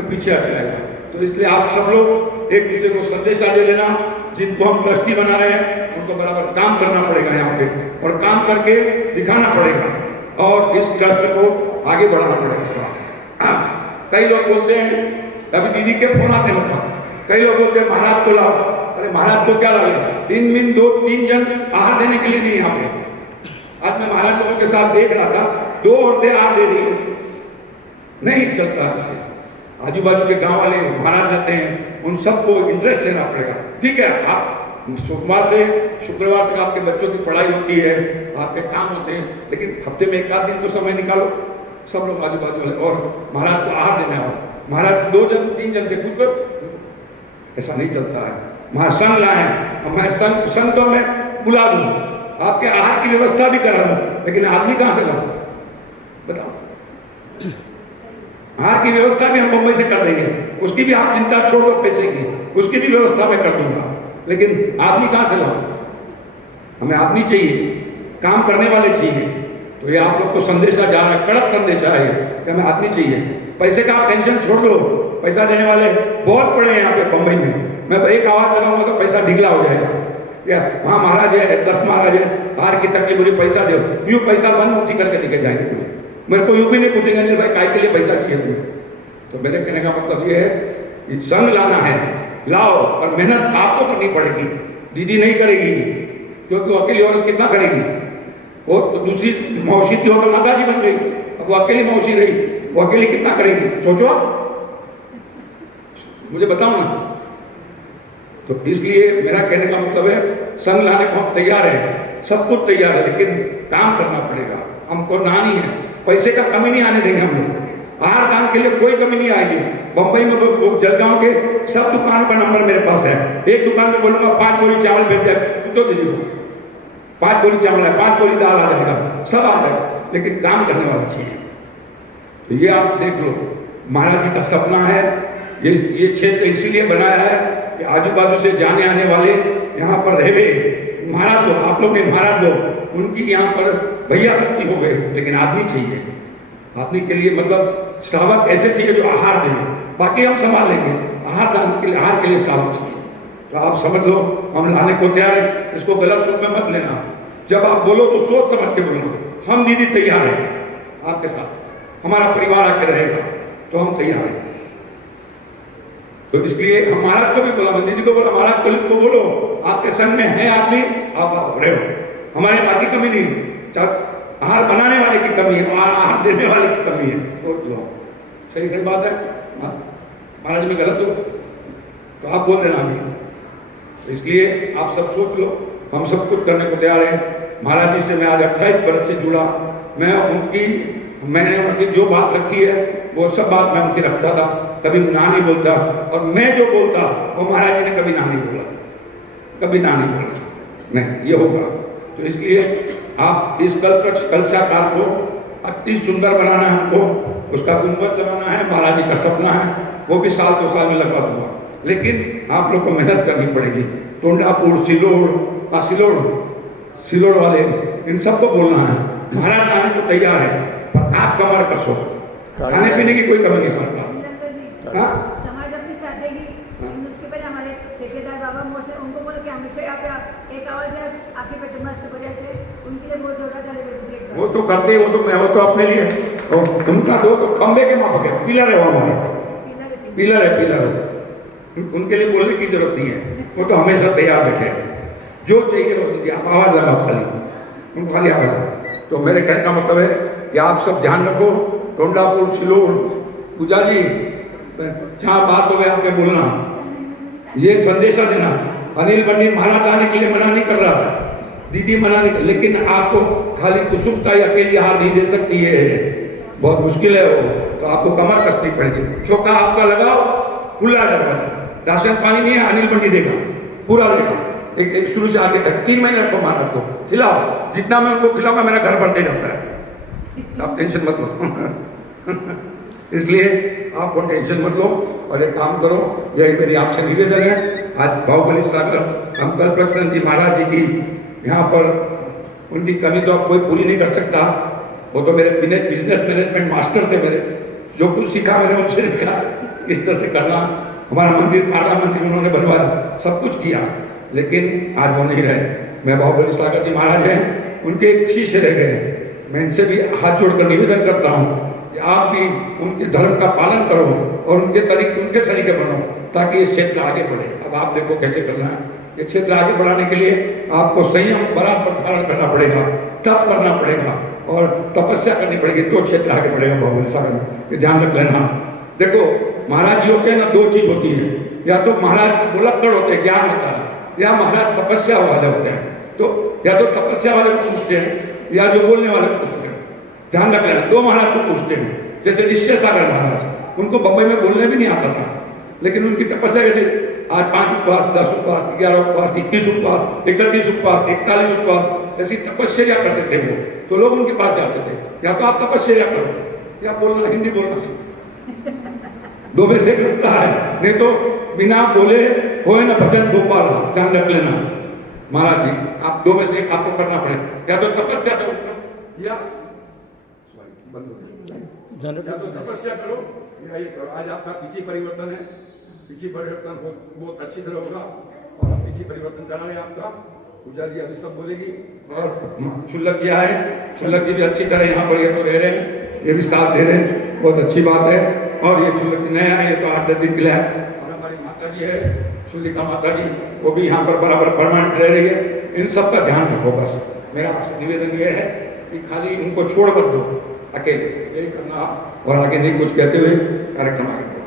तो पीछे आ जाएगा। तो इसलिए आप सब लोग एक दूसरे को संदेशा दे देना, जिनको हम ट्रस्टी बना रहे हैं उनको बराबर काम करना पड़ेगा यहाँ पे, और काम करके दिखाना पड़ेगा और इस ट्रस्ट को आगे बढ़ाना पड़ेगा। कई लोग बोलते हैं, अभी दीदी के फोन आते हैं, कई लोग बोलते हैं महाराज को लाओ। अरे महाराज को क्या लाए, 3 2-3 जन आहार देने के लिए नहीं यहाँ पे। आज मैं महाराज लोगों के साथ देख रहा था, 2 औरतें आहार दे रही है, नहीं चलता इससे। आजू बाजू के गांव वाले महाराज जाते हैं, उन सबको इंटरेस्ट लेना पड़ेगा। ठीक है, आप सोमवार से शुक्रवार तक आपके बच्चों की पढ़ाई होती है, आपके काम होते हैं, लेकिन हफ्ते में 1 आध दिन तो समय निकालो, सब लोग आजू बाजू वाले, और महाराज को आहार देना हो। महाराज 2 जन 3 जन थे, कुछ ऐसा नहीं चलता है। महासंघ लाए, मैं संघ तो मैं बुला दूं, आपके आहार की व्यवस्था भी करा दूं, लेकिन आदमी कहां से लाऊं बताओ। आहार की व्यवस्था भी हम मुंबई से कर देंगे, उसकी भी आप चिंता छोड़ दो, पैसे की उसकी भी व्यवस्था मैं कर दूंगा, लेकिन आदमी कहां से लाऊं। हमें आदमी चाहिए, काम करने वाले चाहिए। तो ये आप लोग को संदेशा जा रहा है, कड़क संदेशा है कि हमें आदमी चाहिए। पैसे का आप टेंशन छोड़ दो, पैसा देने वाले बहुत पड़े हैं यहाँ पे बंबई में। मैं एक आवाज लगाऊंगा तो पैसा ढिगला हो जाएगा। क्या वहाँ महाराज है, 10 महाराज है, हार की तक के मुझे पैसा दो, यूं पैसा बंद मुट्ठी करके लेके जाएंगे तुम्हें। मेरे को यूं भी नहीं पूछेंगे नहीं भाई काय के लिए पैसा चाहिए तुम्हें। तो मेरे कहने का मतलब ये है कि संघ लाना है, लाओ, और मेहनत आपको करनी पड़ेगी, दीदी नहीं करेगी, क्योंकि वो अकेली औरत कितना करेगी। वो तो दूसरी मौसी थी, वो तो माता जी बन गई, अब वो अकेली मौसी रही, वो अकेली कितना करेगी, सोचो मुझे बताओ ना। तो इसलिए मेरा कहने का मतलब है, संघ लाने को हम तैयार हैं, सब कुछ तैयार है, लेकिन काम करना पड़ेगा। हमको नानी है, पैसे का कमी नहीं आने देंगे हम लोग। आहार दान के लिए कोई कमी नहीं आएगी। बंबई में जलगांव के सब दुकानों का नंबर मेरे पास है। एक दुकान में बोलूंगा 5 बोरी चावल भेज जाए, तो दीदी को 5 बोरी चावल है, 5 बोरी दाल आ जाएगा, सब आ जाएगा, लेकिन काम करने वाला चाहिए। तो ये आप देख लो, महाराज जी का सपना है। ये क्षेत्र इसीलिए बनाया है कि आजू बाजू से जाने आने वाले यहाँ पर रहे। महाराज लोग, आप लोग के महाराज लोग, उनकी यहाँ पर भैया भक्ति हो गए, लेकिन आदमी चाहिए। आदमी के लिए मतलब श्रावक ऐसे चाहिए जो आहार देंगे, बाकी हम संभाल लेंगे। आहार दान के लिए, आहार के लिए श्रावक चाहिए। तो आप समझ लो, हम लाने को तैयार है, इसको गलत रूप में मत लेना। जब आप बोलो तो सोच समझ के बोलना। हम दीदी तैयार है आपके साथ, हमारा परिवार आके रहेगा, तो हम तैयार हैं। तो इसलिए हम महाराज को भी बोला, दीदी को बोला, महाराज को बोलो आपके संग में है आदमी, आप रहे हो, हमारे बाकी कमी नहीं। आहार बनाने वाले की कमी है, आहार देने वाले की कमी है। सही सही बात है। महाराज में गलत हो तो आप बोल देना अभी। तो इसलिए आप सब सोच लो, हम सब कुछ करने को तैयार हैं। महाराज जी से मैं आज 28 वर्ष से जुड़ा। मैंने उनकी जो बात रखी है वो सब बात मैं उनकी रखता था, कभी ना नहीं बोलता, और मैं जो बोलता वो महाराज जी ने कभी ना नहीं बोला, कभी ना नहीं बोला। नहीं, ये होगा। तो इसलिए आप इस कलशाकार को अति सुंदर बनाना है, हमको उसका गुंबद बनाना है। महाराज जी का सपना है, वो भी 1 2 साल में लगा हुआ, लेकिन आप लोग को मेहनत करनी पड़ेगी। टोंडापुर, सिलोड़ वाले, इन सबको बोलना है। महाराज आने को तैयार है, पर आप कमर कसो, खाने पीने की कोई कमी नहीं करता। समाज अपनी साथ देगी। उसके पहले हमारे ठेकेदार बाबा मोर से उनको बोलो कि हमेशा आप एक आवाज आपके पेट मस्त वजह से उनके लिए बहुत जोड़ा डालेगा। वो तो करते, वो तो अपने लिए, उनका तो खंबे के माफक है, पिलर है, वो हमारे पिलर है। उनके लिए बोलने की जरूरत नहीं है, वो तो हमेशा तैयार बैठे, जो चाहिए वो दीजिए, आप आवाज लगाओ खाली, उनको खाली आवाज। तो मेरे कहने का मतलब है कि आप सब ध्यान रखो। टोंडापुर, सिलोड़, पूजा जी, जहाँ बात हो गया आपके बोलना, ये संदेशा देना। अनिल पंडित महाराज आने के लिए मना नहीं कर रहा, दीदी मना नहीं, लेकिन आपको खाली कुसुमता या अकेली हार नहीं दे सकती है, बहुत मुश्किल है वो। तो आपको कमर कसनी पड़ेगी। चौका आपका लगाओ, खुला दरवाजा, राशन पानी नहीं है, अनिल पंडित देगा, पूरा देगा। एक शुरू से आगे तक 3 महीने रखो महाराज को, खिलाओ, जितना मैं उनको खिलाऊंगा मेरा घर बढ़ते जाता है, आप टेंशन मत लो। इसलिए आप वो टेंशन मत लो, और एक काम करो, यही मेरी आपसे निवेदन है। आज बाहुबली सागर हम कल्पलक्ष्मण जी महाराज जी की यहाँ पर, उनकी कमी तो आप कोई पूरी नहीं कर सकता। वो तो मेरे बिजनेस मैनेजमेंट मास्टर थे, मेरे जो कुछ सीखा मैंने उनसे सीखा। इस तरह से करना। हमारा मंदिर पार्ला मंदिर उन्होंने बनवाया, सब कुछ किया, लेकिन आज वो नहीं रहे। मैं बाहुबली सागर जी महाराज हैं, उनके एक शिष्य रह गए। मैं इनसे भी हाथ जोड़कर निवेदन करता हूँ कि आप भी उनके धर्म का पालन करो और उनके तरीके बनो, ताकि ये क्षेत्र आगे बढ़े। अब आप देखो कैसे करना है। ये क्षेत्र आगे बढ़ाने के लिए आपको संयम बराबर धारण करना पड़ेगा, तप करना पड़ेगा और तपस्या करनी पड़ेगी, तो क्षेत्र आगे बढ़ेगा। बाहुबली सागर में ये ध्यान रख लेना। देखो महाराज जी होते हैं ना, दो चीज होती है, या तो महाराज बुलक्कड़ होते हैं, ज्ञान होता है, या महाराज तपस्या वाले होते हैं। तो या तो तपस्या वाले को पूछते हैं या जो बोलने वाले को पूछते हैं। ध्यान रख लेना, दो महाराज को पूछते हैं। जैसे निश्चय सागर महाराज, उनको बम्बई में बोलने भी नहीं आता था, लेकिन उनकी तपस्या कैसे, आज 5 उपवास, 10 उपवास, 11 उपवास, 21 उपवास, 31 उपवास, 41 उपवास, ऐसी तपस्या करते थे वो। तो लोग उनके पास जाते थे। या तो आप तपस्या करो या बोलना, हिंदी बोलना सीखो, दो में से एक रास्ता है। नहीं तो बिना बोले होए ना भजन गोपाल। ध्यान रख लेना महाराज जी, आप दो में से एक आपको करना पड़ेगा, या तो तपस्या करो या तपस्या करो या ये करो। आज आपका पीछे परिवर्तन है, पीछे परिवर्तन बहुत अच्छी तरह होगा और पीछे परिवर्तन करना है आपका। पूजा जी अभी सब बोलेगी और शुल्लक जी आए, शुल्लक जी भी अच्छी तरह यहाँ पर ये तो रह रहे हैं, ये भी साथ दे रहे हैं, बहुत अच्छी बात है। और ये शुल्लक जी नया है, ये तो 8-10 दिन के लिए है। और हमारी माता जी है शुल्लिका माता जी, वो भी यहाँ पर बराबर परमानेंट रह रही है। इन सब का ध्यान रखो। बस मेरा आपसे निवेदन ये है कि खाली उनको छोड़ मत दो अकेले, यही करना और आगे नहीं कुछ कहते हुए कार्यक्रम आगे बढ़ो।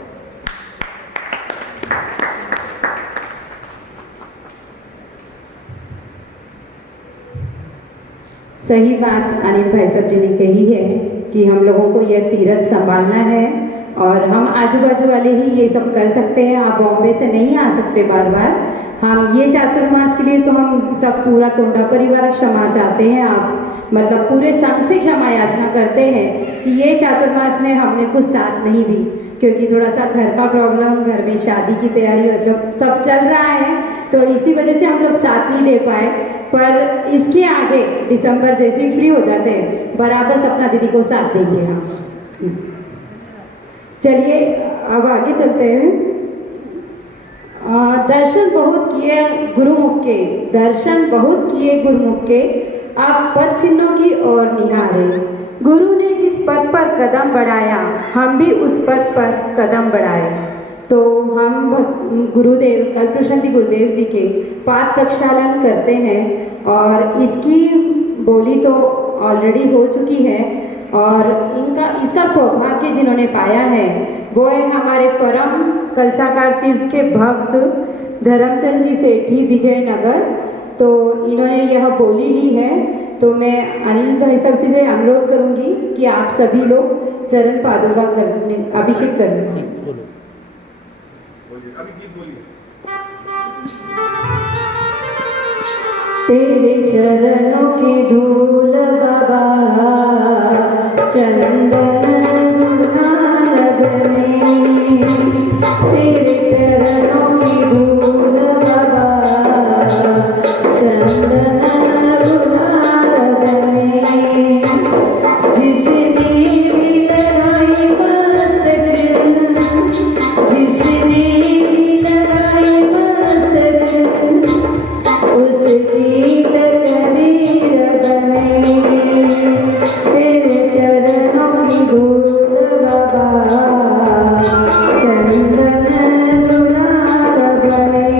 सही बात अनिल भाई साहब जी ने कही है कि हम लोगों को यह तीरथ संभालना है और हम आजू बाजू वाले ही ये सब कर सकते हैं। आप बॉम्बे से नहीं आ सकते बार बार। हम ये चातुर्मास के लिए तो हम सब पूरा तोंडा परिवार क्षमा चाहते हैं। आप मतलब पूरे संघ से क्षमा याचना करते हैं कि ये चातुर्मास में हमने कुछ साथ नहीं दी, क्योंकि थोड़ा सा घर का प्रॉब्लम, घर में शादी की तैयारी मतलब सब चल रहा है, तो इसी वजह से हम लोग साथ नहीं दे पाए। पर इसके आगे दिसंबर जैसे फ्री हो जाते हैं, बराबर सपना दीदी को साथ देंगे हम। चलिए अब आगे चलते हैं। दर्शन बहुत किए गुरुमुख के, दर्शन बहुत किए गुरुमुख के, आप पद चिन्हों की ओर निहारे। गुरु ने जिस पद पर कदम बढ़ाया, हम भी उस पद पर कदम बढ़ाए। तो हम गुरुदेव कल्पप्रशांति गुरुदेव जी के पाद प्रक्षालन करते हैं और इसकी बोली तो ऑलरेडी हो चुकी है और इसका सौभाग्य जिन्होंने पाया है वो है हमारे परम कलशाकार तीर्थ के भक्त धर्मचंद जी सेठी विजयनगर। तो इन्होंने यह बोली ली है, तो मैं अनिल भाई साहब से अनुरोध करूंगी कि आप सभी लोग चरण पादुका करने अभिषेक करें। तेरे चरणों की धूल बाबा चंदन लगने, तेरे चरणों की धूल बाबा चंदन लगने। जिसने भी लगाई मस्त दिल, जिसने भी लगाई मस्त दिल, उसकी तकदीर बने। तेरे चरणों की धूल बाबा चंदन दुलार बने।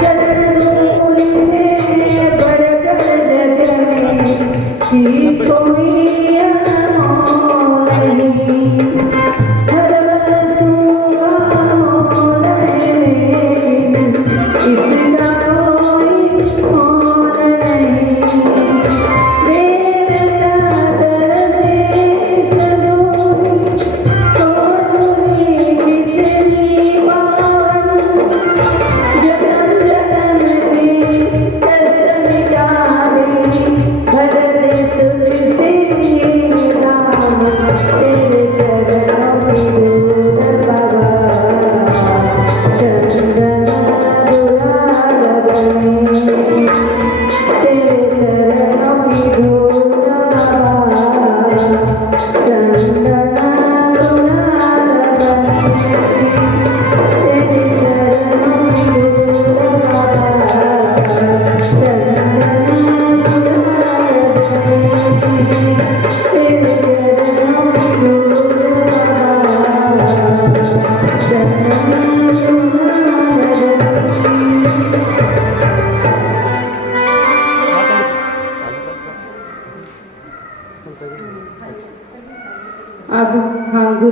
चल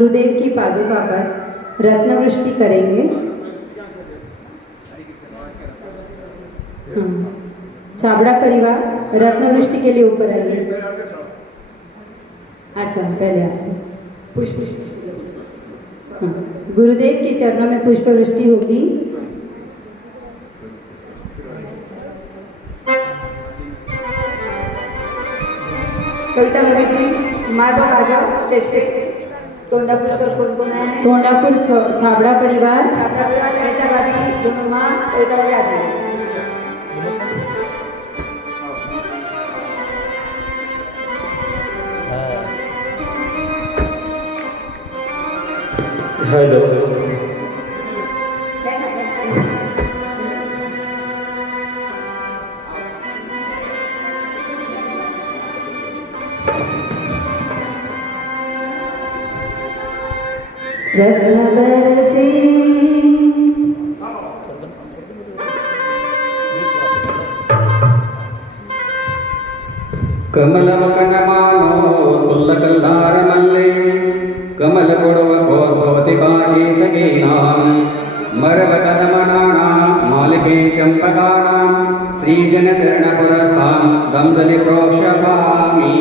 गुरुदेव की पादुका पर रत्नवृष्टि करेंगे। हाँ, छाबड़ा परिवार रत्नवृष्टि के लिए ऊपर आइए। अच्छा, पहले आते पुष्प। हाँ, गुरुदेव के चरणों में पुष्प वृष्टि होगी। कविता मरीसी, माधव आ जाओ स्टेज पे। तोंडापुर पर कौन कौन आया है? तोंडापुर छाबड़ा परिवार, छात्रा परिवार, कविता भाभी, दोनों माँ, कविता भाभी आ जाए। हेलो, रत्न बरसे ಕಮಲವಕನಮಾನೋ ತುಲ್ಲಕಲ್ಲಾರಮಲ್ಲೆ ಕಮಲ ಕೊಡುವ ಕೋತೋತಿಕಾಗೀತಗೀನಾಂ ಮರವ ಕದಮನಾನ ಮಾಲಿಕೆ ಚಂಪಕಾನಾಂ ಶ್ರೀಜನ ಚರಣ ಪುರಸ್ಥಾಂ ದಂದಲಿ ಪ್ರೋಕ್ಷಪಾಮಿ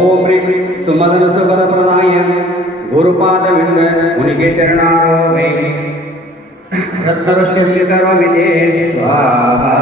ಓಂ ಹ್ರೀಂ ಸುಮದನ ಸುಪದ ಪ್ರದಾಯ ಗುರುಪಾದವಿಂದ ಮುನಿಗೆ ಚರಣಾರೋಹೇ ರತ್ನವೃಷ್ಟಿ ಕರೋಮಿ ಸ್ವಾಹಾ